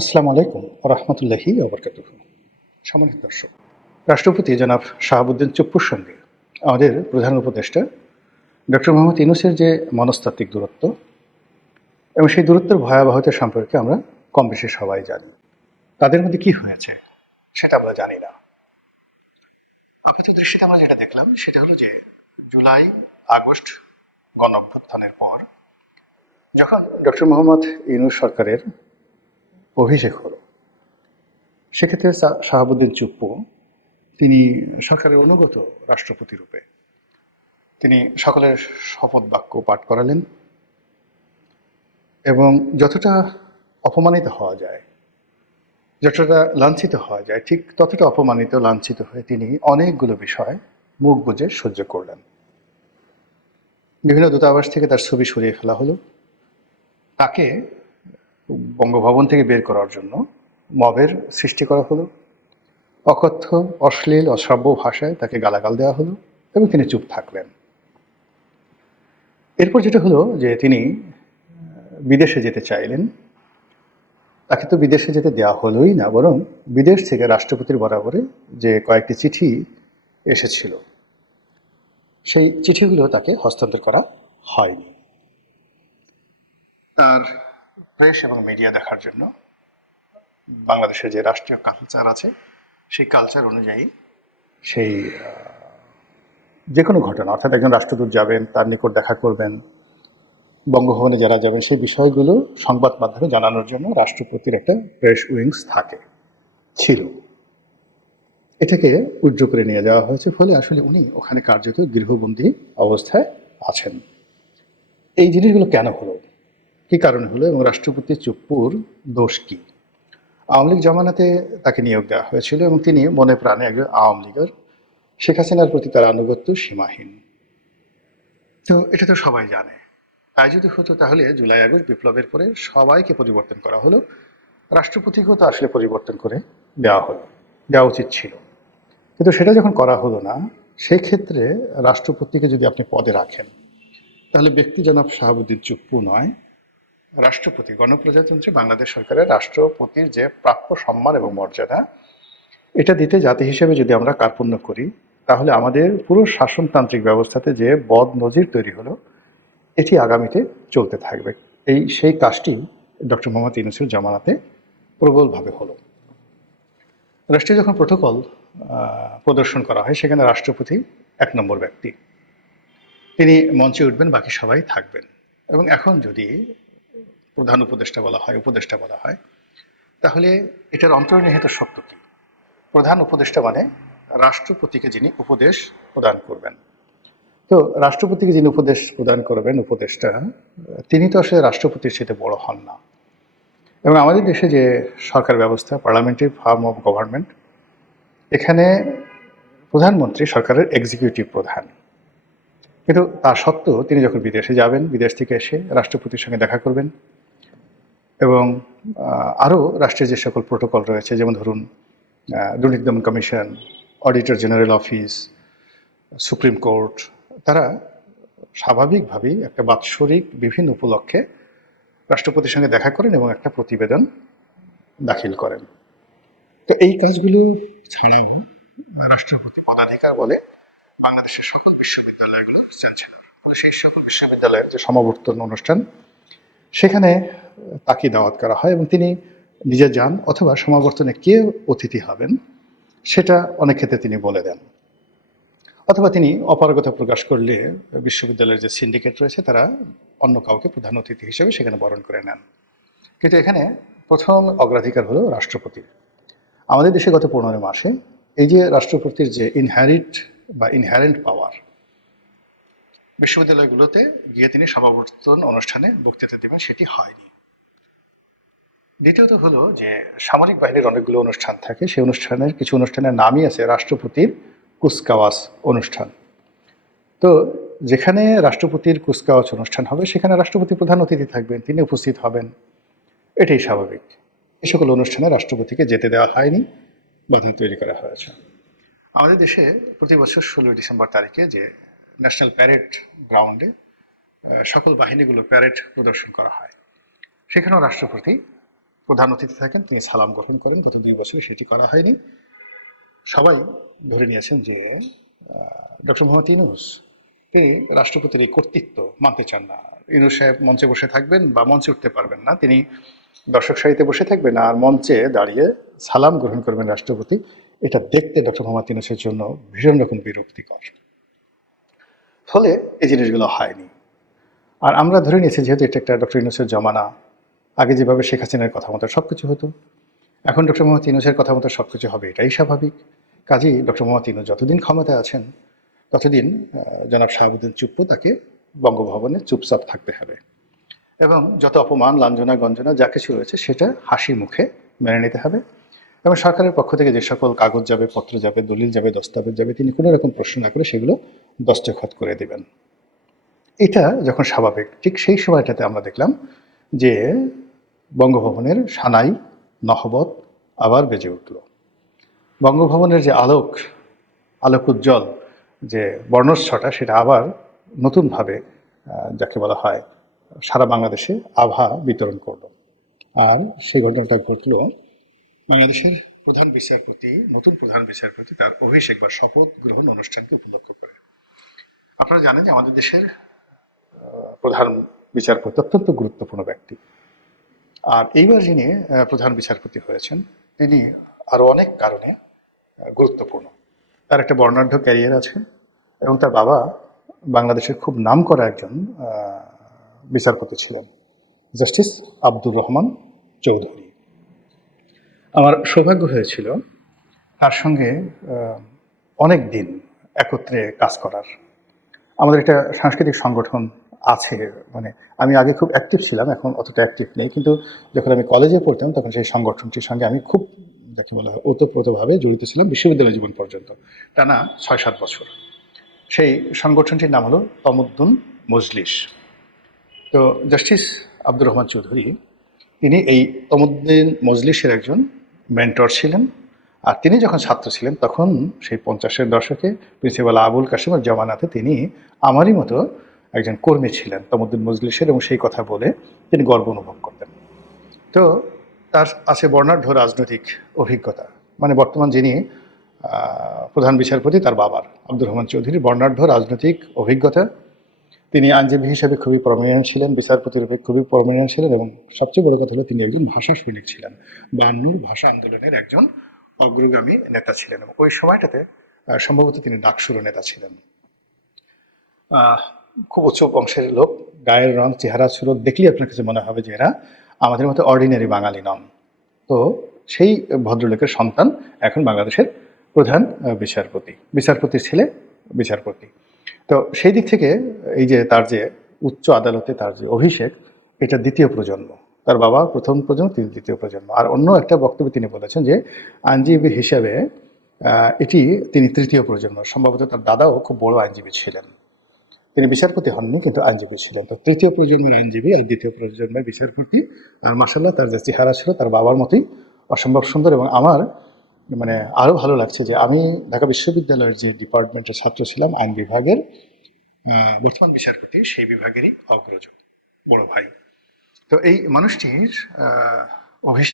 আসসালামু আলাইকুম রহমতুল্লাহি ওবরকাতুহু। সম্মানিত দর্শক, রাষ্ট্রপতি জনাব শাহাবুদ্দিন চুপ্পুর সঙ্গে আমাদের প্রধান উপদেষ্টা ডক্টর মোহাম্মদ ইউনূসের যে মনস্তাত্ত্বিক দূরত্ব এবং সেই দূরত্বের ভয়াবহতা সম্পর্কে আমরা কম বেশি সবাই জানি। তাদের মধ্যে কি হয়েছে সেটা আমরা জানি না। আপাত দৃষ্টিতে আমরা যেটা দেখলাম সেটা হলো যে জুলাই আগস্ট গণ অভ্যুত্থানের পর যখন ডক্টর মোহাম্মদ ইউনূস সরকারের অভিষেক হলো, সেক্ষেত্রে শাহাবুদ্দিন চুপ্পু তিনি সরকারের অনুগত রাষ্ট্রপতি রূপে তিনি সকলের শপথ বাক্য পাঠ করালেন এবং যতটা অপমানিত হওয়া যায়, যতটা লাঞ্ছিত হওয়া যায়, ঠিক ততটা অপমানিত লাঞ্ছিত হয়ে তিনি অনেকগুলো বিষয় মুখ বুজে সহ্য করলেন। বিভিন্ন দূতাবাস থেকে তার ছবি সরিয়ে ফেলা হলো, তাকে বঙ্গভবন থেকে বের করার জন্য মবের সৃষ্টি করা হলো, অকথ্য অশ্লীল অশ্রাব্য ভাষায় তাকে গালাগাল দেওয়া হলো এবং তিনি চুপ থাকলেন। এরপর যেটা হলো যে তিনি বিদেশে যেতে চাইলেন। তাকে তো বিদেশে যেতে দেওয়া হলোই না, বরং বিদেশ থেকে রাষ্ট্রপতির বরাবরে যে কয়েকটি চিঠি এসেছিল সেই চিঠিগুলো তাকে হস্তান্তর করা হয়নি। তার প্রেস এবং মিডিয়া দেখার জন্য বাংলাদেশের যে রাষ্ট্রীয় কালচার আছে সেই কালচার অনুযায়ী সেই যে কোনো ঘটনা, অর্থাৎ একজন রাষ্ট্রদূত যাবেন, তার নিকট দেখা করবেন, বঙ্গভবনে যারা যাবেন, সেই বিষয়গুলো সংবাদ মাধ্যমে জানানোর জন্য রাষ্ট্রপতির একটা প্রেস উইংস ছিল। এটাকে উইথড্র করে নিয়ে যাওয়া হয়েছে, ফলে আসলে উনি ওখানে কার্যত গৃহবন্দী অবস্থায় আছেন। এই জিনিসগুলো কেন হলো, কি কারণে হলো এবং রাষ্ট্রপতি চুপ্পুর দোষ কি? আওয়ামী লীগ জমানাতে তাকে নিয়োগ দেওয়া হয়েছিল এবং তিনি মনে প্রাণে একজন আওয়ামী লীগের, শেখ হাসিনার প্রতি তার আনুগত্য সীমাহীন। তো এটা তো সবাই জানে। তাই যদি হতো তাহলে জুলাই আগস্ট বিপ্লবের পরে সবাইকে পরিবর্তন করা হলো, রাষ্ট্রপতিকেও তো আসলে পরিবর্তন করে দেওয়া উচিত ছিল। কিন্তু সেটা যখন করা হলো না, সেই ক্ষেত্রে রাষ্ট্রপতিকে যদি আপনি পদে রাখেন, তাহলে ব্যক্তি জনাব শাহাবুদ্দিন চুপ্পু নয়, রাষ্ট্রপতি, গণপ্রজাতন্ত্রী বাংলাদেশ সরকারের রাষ্ট্রপতির যে প্রাপ্য সম্মান এবং মর্যাদা, এটা দিতে জাতি হিসেবে যদি আমরা কার্পণ্য করি, তাহলে আমাদের পুরো শাসনতান্ত্রিক ব্যবস্থাতে যে বদ নজির তৈরি হলো, এটি আগামীতে চলতে থাকবে। সেই কাজটি ডক্টর মোহাম্মদ ইউনূসের জামানাতে প্রবলভাবে হলো। রাষ্ট্রীয় যখন প্রোটোকল প্রদর্শন করা হয়, সেখানে রাষ্ট্রপতি এক নম্বর ব্যক্তি, তিনি মঞ্চে উঠবেন, বাকি সবাই থাকবেন। এবং এখন যদি প্রধান উপদেষ্টা বলা হয়, তাহলে এটার অন্তর্নিহিত সত্য কি? প্রধান উপদেষ্টা মানে রাষ্ট্রপতিকে যিনি উপদেশ প্রদান করবেন। তো রাষ্ট্রপতিকে যিনি উপদেশ প্রদান করবেন, উপদেষ্টা, তিনি তো আসলে রাষ্ট্রপতির সাথে বড় হন না। এবং আমাদের দেশে যে সরকার ব্যবস্থা, পার্লামেন্টারি ফর্ম অফ গভর্নমেন্ট, এখানে প্রধানমন্ত্রী সরকারের এক্সিকিউটিভ প্রধান। কিন্তু তা সত্ত্বেও তিনি যখন বিদেশে যাবেন, বিদেশ থেকে এসে রাষ্ট্রপতির সঙ্গে দেখা করবেন এবং আরও রাষ্ট্রের যে সকল প্রোটোকল রয়েছে, যেমন ধরুন দুর্নীতি দমন commission, auditor general office, supreme court, তারা স্বাভাবিকভাবেই একটা বাৎসরিক বিভিন্ন উপলক্ষে রাষ্ট্রপতির সঙ্গে দেখা করেন এবং একটা প্রতিবেদন দাখিল করেন। তো এই কাজগুলো ছাড়াও রাষ্ট্রপতি পদাধিকার বলে বাংলাদেশের সকল বিশ্ববিদ্যালয়গুলো চ্যান্সেলর, সেই সকল বিশ্ববিদ্যালয়ের যে সমাবর্তন অনুষ্ঠান, সেখানে তাকে দাওয়াত করা হয় এবং তিনি নিজে যান, অথবা সমাবর্তনে কে অতিথি হবেন সেটা অনেক ক্ষেত্রে তিনি বলে দেন, অথবা তিনি অপারগতা প্রকাশ করলে বিশ্ববিদ্যালয়ের যে সিন্ডিকেট রয়েছে তারা অন্য কাউকে প্রধান অতিথি হিসেবে সেখানে বরণ করে নেন। কিন্তু এখানে প্রথম অগ্রাধিকার হলো রাষ্ট্রপতির। আমাদের দেশে গত 15 মাসে এই যে রাষ্ট্রপতির যে ইনহ্যারেন্ট পাওয়ার, বিশ্ববিদ্যালয়গুলোতে গিয়ে তিনি সমাবর্তন অনুষ্ঠানে বক্তৃতা দেবেন, সেটি হয়নি। দ্বিতীয়ত হলো যে সামরিক বাহিনীর অনেকগুলো অনুষ্ঠান থাকে, সেই কিছু অনুষ্ঠানের নামই আছে রাষ্ট্রপতির কুচকাওয়াজ অনুষ্ঠান। তো যেখানে রাষ্ট্রপতির কুচকাওয়াজ অনুষ্ঠান হবে, সেখানে রাষ্ট্রপতি প্রধান অতিথি থাকবেন, তিনি উপস্থিত হবেন, এটাই স্বাভাবিক। এই সকল অনুষ্ঠানে রাষ্ট্রপতিকে যেতে দেওয়া হয়নি, বাধা তৈরি করা হয়েছে। আমাদের দেশে প্রতি বছর 16 ডিসেম্বর তারিখে যে ন্যাশনাল প্যারেড গ্রাউন্ডে সকল বাহিনীগুলো প্যারেড প্রদর্শন করা হয়, সেখানেও রাষ্ট্রপতি প্রধান অতিথি থাকেন, তিনি সালাম গ্রহণ করেন। গত 2 বছরে সেটি করা হয়নি। সবাই ধরে নিয়েছেন যে ডক্টর মোহাম্মদ ইউনূস তিনি রাষ্ট্রপতির এই কর্তৃত্ব মানতে চান না। ইউনূস সাহেব মঞ্চে বসে থাকবেন বা মঞ্চে উঠতে পারবেন না, তিনি দর্শক সারিতে বসে থাকবেন আর মঞ্চে দাঁড়িয়ে সালাম গ্রহণ করবেন রাষ্ট্রপতি। এটা দেখতে ডক্টর মোহাম্মদ ইউনূসের জন্য ভীষণ রকম বিরক্তিকর। ফলে এই জিনিসগুলো হয়নি। আর আমরা ধরে নিয়েছি যেহেতু এটা একটা ডক্টর ইউনূসের জমানা, আগে যেভাবে শেখ হাসিনার কথা মতো সবকিছু হতো, এখন ডক্টর মোহাম্মদ ইউনূসের কথা মতো সবকিছু হবে, এটাই স্বাভাবিক। কাজেই ডক্টর মোহাম্মদ ইউনূস যতদিন ক্ষমতায় আছেন ততদিন জনাব শাহাবুদ্দিন চুপ্পু তাকে বঙ্গভবনে চুপচাপ থাকতে হবে এবং যত অপমান, লাঞ্ছনা, গঞ্জনা যা কিছু রয়েছে সেটা হাসি মুখে মেনে নিতে হবে। এবং সরকারের পক্ষ থেকে যে সকল কাগজ যাবে, পত্র যাবে, দলিল যাবে, দস্তাবেজ যাবে, তিনি কোনো রকম প্রশ্ন না করে সেগুলো দস্তখত করে দেবেন। এটা যখন স্বাভাবিক, ঠিক সেই সময়টাতে আমরা দেখলাম যে বঙ্গভবনের সানাই নহবত আবার বেজে উঠল। বঙ্গভবনের যে আলোক উজ্জ্বল যে বর্ণচ্ছটা, সেটা আবার নতুনভাবে যাকে বলা হয় সারা বাংলাদেশে আভা বিতরণ করলো। আর সেই ঘটনাটা ঘটল বাংলাদেশের নতুন প্রধান বিচারপতি তার অভিষেক বা শপথ গ্রহণ অনুষ্ঠানকে উপলক্ষ করে। আপনারা জানেন যে আমাদের দেশের প্রধান বিচারপতি অত্যন্ত গুরুত্বপূর্ণ ব্যক্তি। আর এইবার যিনি প্রধান বিচারপতি হয়েছেন তিনি আরো অনেক কারণে গুরুত্বপূর্ণ। তার একটা বর্ণাঢ্য ক্যারিয়ার আছে এবং তার বাবা বাংলাদেশের খুব নামকরা একজন বিচারপতি ছিলেন, জাস্টিস আব্দুর রহমান চৌধুরী। আমার সৌভাগ্য হয়েছিল তার সঙ্গে অনেক দিন একত্রে কাজ করার। আমাদের একটা সাংস্কৃতিক সংগঠন আছে, মানে আমি আগে খুব অ্যাক্টিভ ছিলাম, এখন অতটা অ্যাক্টিভ নেই, কিন্তু যখন আমি কলেজে পড়তাম তখন সেই সংগঠনটির সঙ্গে আমি খুব যাকে বলা হয় ওতপ্রোতভাবে জড়িত ছিলাম বিশ্ববিদ্যালয় জীবন পর্যন্ত, টানা 6-7 বছর। সেই সংগঠনটির নাম হলো তমদ্দুন মজলিস। তো জাস্টিস আব্দুর রহমান চৌধুরী তিনি এই তমদ্দুন মজলিসের একজন মেন্টর ছিলেন। আর তিনি যখন ছাত্র ছিলেন তখন সেই 50-এর দশকে প্রিন্সিপাল আবুল কাসেমের জমানাতে তিনি আমারই মতো একজন কর্মী ছিলেন তমদ্দুন মজলিসের, এবং সেই কথা বলে তিনি গর্ব অনুভব করতেন। তো তার আছে বর্ণাঢ্য রাজনৈতিক অভিজ্ঞতা, মানে বর্তমান যিনি প্রধান বিচারপতি তার বাবার আব্দুর রহমান চৌধুরীর বর্ণাঢ্য রাজনৈতিক অভিজ্ঞতা। তিনি আইনজীবী হিসেবে খুবই প্রমিনেন্ট ছিলেন, বিচারপতি রূপে খুবই প্রমিনেন্ট ছিলেন, এবং সবচেয়ে বড় কথা হলো তিনি একজন ভাষা সৈনিক ছিলেন। 52 ভাষা আন্দোলনের একজন অগ্রগামী নেতা ছিলেন এবং ওই সময়টাতে সম্ভবত তিনি ডাকসুরও নেতা ছিলেন। খুব উচ্চ বংশের লোক, গায়ের রং, চেহারা সুরত দেখলেই আপনার কাছে মনে হবে যে এরা আমাদের মতো অর্ডিনারি বাঙালি নন। তো সেই ভদ্রলোকের সন্তান এখন বাংলাদেশের প্রধান বিচারপতির ছেলে বিচারপতি। তো সেই দিক থেকে এই যে তার যে উচ্চ আদালতে তার যে অভিষেক, এটা দ্বিতীয় প্রজন্ম। তার বাবা প্রথম প্রজন্ম, তিনি দ্বিতীয় প্রজন্ম। আর অন্য একটা বক্তব্যে তিনি বলেছেন যে আইনজীবী হিসেবে এটি তিনি তৃতীয় প্রজন্ম। সম্ভবত তার দাদাও খুব বড় আইনজীবী ছিলেন, তিনি বিচারপতি হননি কিন্তু আইনজীবী ছিলেন। তো তৃতীয় প্রজন্মের আইনজীবী আর দ্বিতীয় প্রজন্মের বিচারপতি। আর মাশাআল্লাহ তার যে চেহারা ছিল তার বাবার মতোই অসম্ভব সুন্দর। এবং আমার মানে আরো ভালো লাগছে যে আমি ঢাকা বিশ্ববিদ্যালয়ের যে ডিপার্টমেন্টের ছাত্র ছিলাম আইন বিভাগের, বর্তমান বিচারপতি সেই বিভাগেরই অগ্রজ বড় ভাই। তো এই মানুষটির অভিষেক